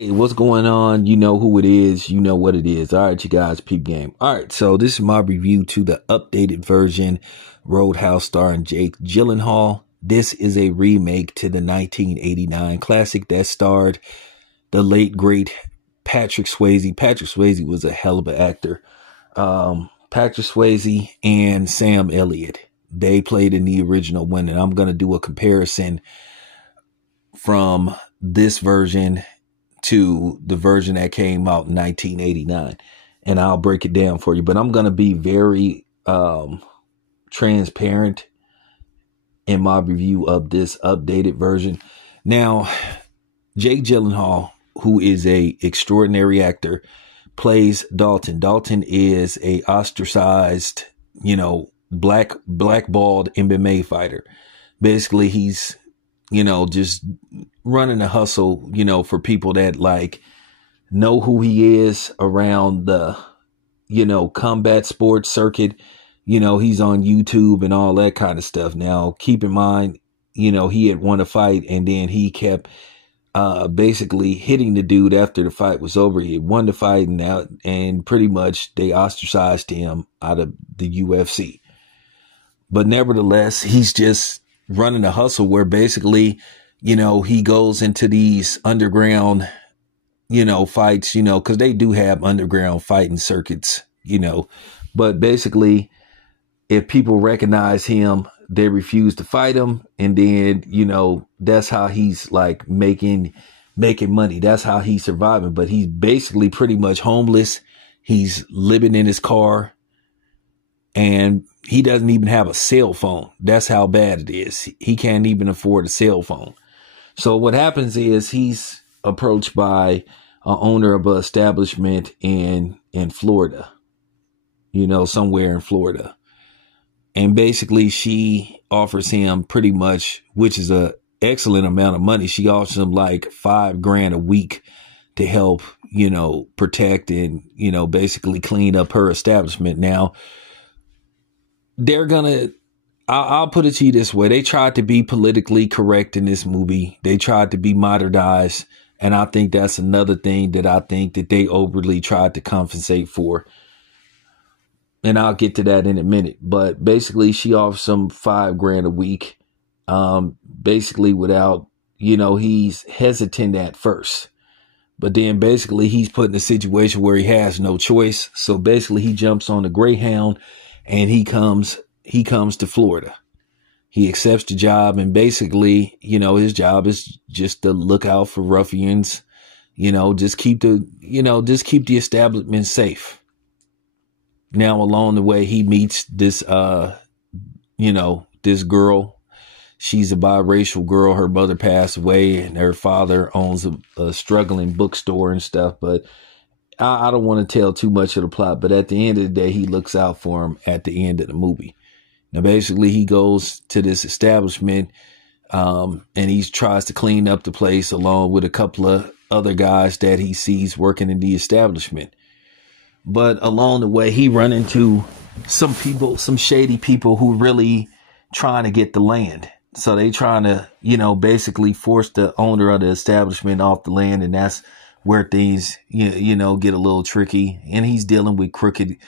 Hey, what's going on? You know who it is. You know what it is. All right, you guys, peep game. All right, so this is my review to the updated version, Roadhouse starring Jake Gyllenhaal. This is a remake to the 1989 classic that starred the late, great Patrick Swayze. Patrick Swayze was a hell of an actor. Patrick Swayze and Sam Elliott, they played in the original one, and I'm going to do a comparison from this version to the version that came out in 1989, and I'll break it down for you. But I'm going to be very transparent in my review of this updated version. Now, Jake Gyllenhaal, who is a extraordinary actor, plays Dalton. Dalton is a ostracized, blackballed MMA fighter. Basically, he's just running a hustle, for people that like know who he is around the, combat sports circuit. He's on YouTube and all that kind of stuff. Now, keep in mind, he had won a fight, and then he kept basically hitting the dude after the fight was over. He had won the fight, and pretty much they ostracized him out of the UFC. But nevertheless, he's just running a hustle where basically, he goes into these underground, fights, because they do have underground fighting circuits, but basically if people recognize him, they refuse to fight him. And then, that's how he's like making money. That's how he's surviving. But he's basically pretty much homeless. He's living in his car, and he doesn't even have a cell phone. That's how bad it is. He can't even afford a cell phone. So what happens is he's approached by an owner of an establishment in Florida, somewhere in Florida. And basically she offers him pretty much, which is a excellent amount of money. She offers him like $5,000 a week to help, protect and, basically clean up her establishment. Now, I'll put it to you this way. They tried to be politically correct in this movie. They tried to be modernized. And I think that's another thing that I think that they overly tried to compensate for. And I'll get to that in a minute. But basically, she offers him $5,000 a week. Basically without, he's hesitant at first. But then basically he's put in a situation where he has no choice. So basically he jumps on the Greyhound and he comes to Florida. He accepts the job, and basically, his job is just to look out for ruffians, just keep the establishment safe. Now, along the way, he meets this, this girl. She's a biracial girl. Her mother passed away, and her father owns a struggling bookstore and stuff. But I don't want to tell too much of the plot, but at the end of the day, he looks out for him at the end of the movie. Now, basically, he goes to this establishment, and he tries to clean up the place along with a couple of other guys that he sees working in the establishment. But along the way, he run into some people, some shady people who really trying to get the land. So they trying to, basically force the owner of the establishment off the land, and that's where things, get a little tricky. And he's dealing with crooked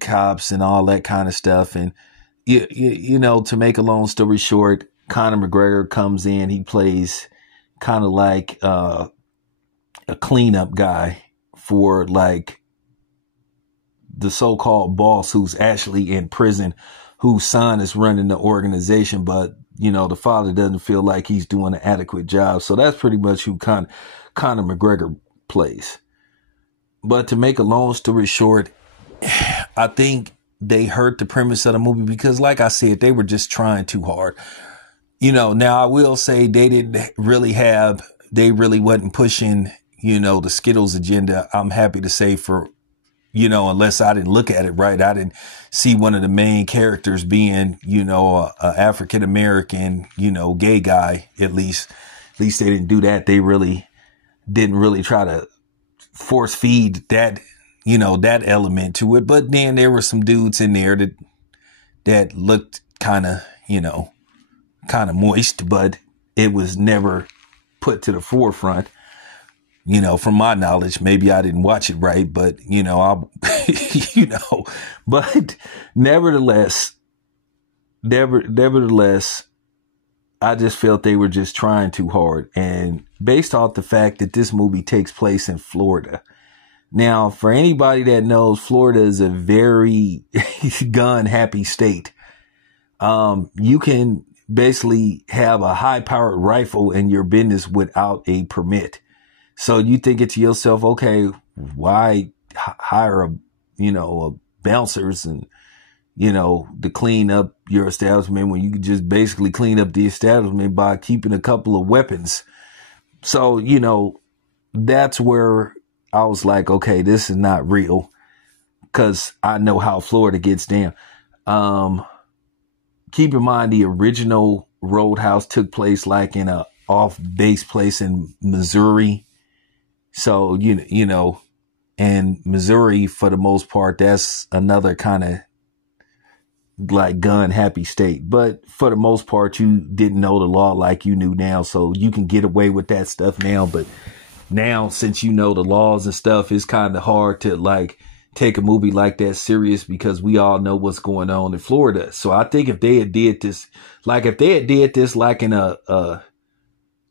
cops and all that kind of stuff. And, to make a long story short, Conor McGregor comes in. He plays kind of like a cleanup guy for like the so-called boss who's actually in prison, whose son is running the organization. But, the father doesn't feel like he's doing an adequate job. So that's pretty much who Conor McGregor plays. But to make a long story short, I think they hurt the premise of the movie because, like I said, they were just trying too hard. Now I will say they really wasn't pushing, the Skittles agenda. I'm happy to say unless I didn't look at it right, I didn't see one of the main characters being, a African-American, gay guy, at least they didn't do that. They didn't really try to force feed that, that element to it. But then there were some dudes in there that looked kind of moist, but it was never put to the forefront. from my knowledge. Maybe I didn't watch it right, but, but nevertheless, I just felt they were just trying too hard. And based off the fact that this movie takes place in Florida. Now, for anybody that knows, Florida is a very gun happy state. You can basically have a high powered rifle in your business without a permit. So you thinking to yourself, okay, why hire bouncers and, to clean up your establishment when you can just basically clean up the establishment by keeping a couple of weapons. So, that's where I was like, okay, this is not real, because I know how Florida gets down. Keep in mind, the original Roadhouse took place like in a off-base place in Missouri. So, and Missouri, for the most part, that's another kind of like gun happy state. But for the most part, you didn't know the law like you knew now. So you can get away with that stuff now. But now, since you know the laws and stuff, it's kind of hard to like take a movie like that serious, because we all know what's going on in Florida. So I think if they had did this like in a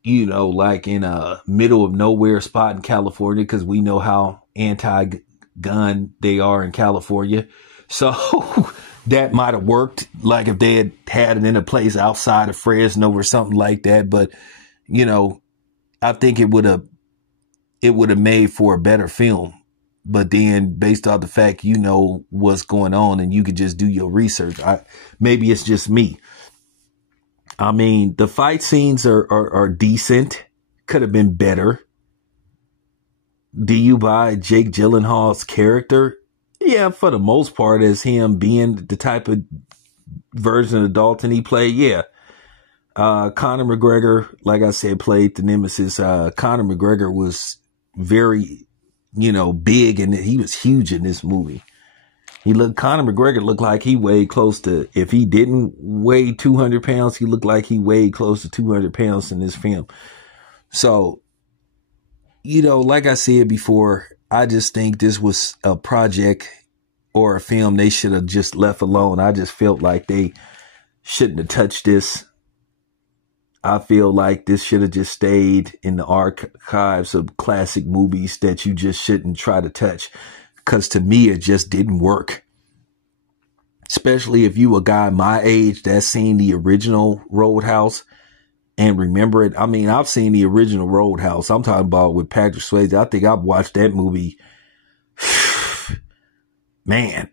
like in a middle of nowhere spot in California, because we know how anti-gun they are in California. So that might have worked, like if they had it in a place outside of Fresno or something like that. But, I think it would have made for a better film. But then based on the fact, what's going on and you could just do your research. Maybe it's just me. I mean, the fight scenes are decent. Could have been better. Do you buy Jake Gyllenhaal's character? Yeah, for the most part, as him being the type of version of Dalton he played. Yeah. Conor McGregor, like I said, played the nemesis. Conor McGregor was very, big, and he was huge in this movie. Conor McGregor looked like he weighed close to, if he didn't weigh 200 pounds, he looked like he weighed close to 200 pounds in this film. So, like I said before, I just think this was a project or a film they should have just left alone. I just felt like they shouldn't have touched this. I feel like this should have just stayed in the archives of classic movies that you just shouldn't try to touch. Because to me, it just didn't work. Especially if you a guy my age that's seen the original Roadhouse and remember it. I mean, I've seen the original Roadhouse. I'm talking about with Patrick Swayze. I think I've watched that movie. Man,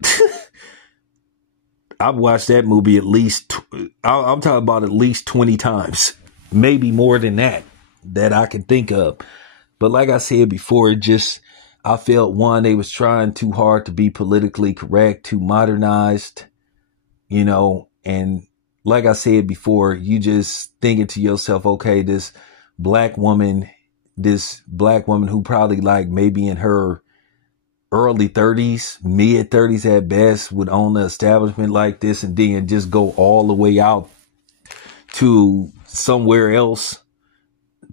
I've watched that movie at least, I'm talking about at least 20 times, maybe more than that I can think of. But like I said before, I felt they was trying too hard to be politically correct, too modernized, and like I said before, you just thinking to yourself, okay, this black woman who probably like maybe in her early 30s, mid 30s at best, would own an establishment like this and then just go all the way out to somewhere else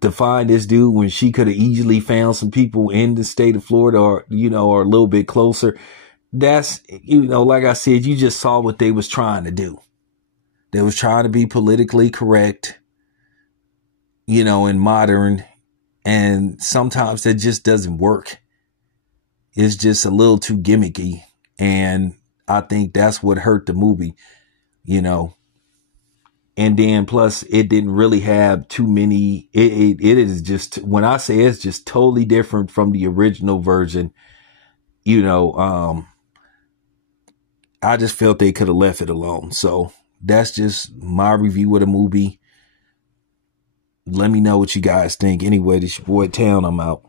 to find this dude when she could have easily found some people in the state of Florida or a little bit closer. That's, like I said, you just saw what they was trying to do. They was trying to be politically correct, and modern. And sometimes that just doesn't work. It's just a little too gimmicky. And I think that's what hurt the movie, And then plus it didn't really have too many. It is just, when I say it's just totally different from the original version, I just felt they could have left it alone. So that's just my review of the movie. Let me know what you guys think. Anyway, this your boy Town. I'm out.